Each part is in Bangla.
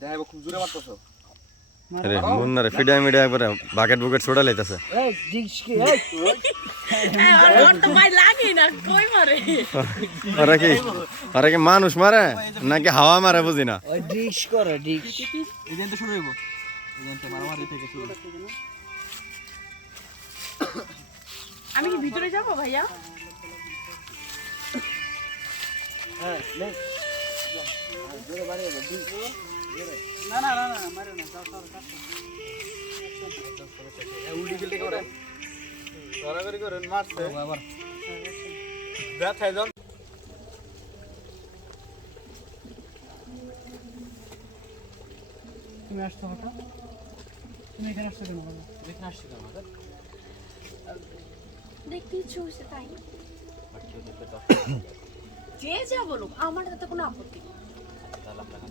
দেখাইবো খুব জোরে মারতেছো। আরে মুন্নারে ফিডা মিডা একবারে বাকেট বুকেট ছোড়া লাইতাছে। এই ডিশ কি এই? ওর তো ভাই লাগে না কই মারে? ওরা কি ওরা কি মানুষ মারে নাকি হাওয়া মারে বুঝি না। ওই ডিশ করে এই তো শুরু হইব। এই তো মারামারি থেকে শুরু আমি কি ভিতরে যাব ভাইয়া? হ্যাঁ নে। জোরে বাড়িয়ে না না না না মারো না যাও যাও যাও। উল্টি গিলটি করে। গড়াগড়ি করে মারছে। আবার। ব্যথায় যখন তুমি আসছো হঠাৎ তুমি এখানে আসছো কেন এখানে আসছি কেন আমাদের দেখতে ইচ্ছে হয়েছে তাই। যে যা বলুক আমার তাতে কোনো আপত্তি নেই। তাহলে আমরা এখন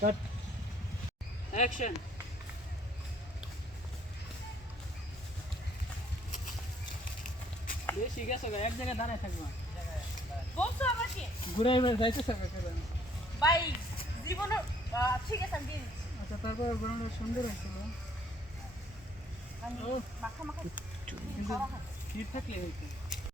কাট অ্যাকশন বেশি গেছো এক জায়গায় দাঁড়ায় থাকব। বলছো আমাকে? ঘুরে এবার যাইতে থাকবে ভাই জীবন ঠিক আছে আমি দিয়ে দিচ্ছি। আচ্ছা তারপর গ্রাউন্ডে সুন্দর হয়েছিল মাখা মাখা কিন্তু থাকলে হয়েছে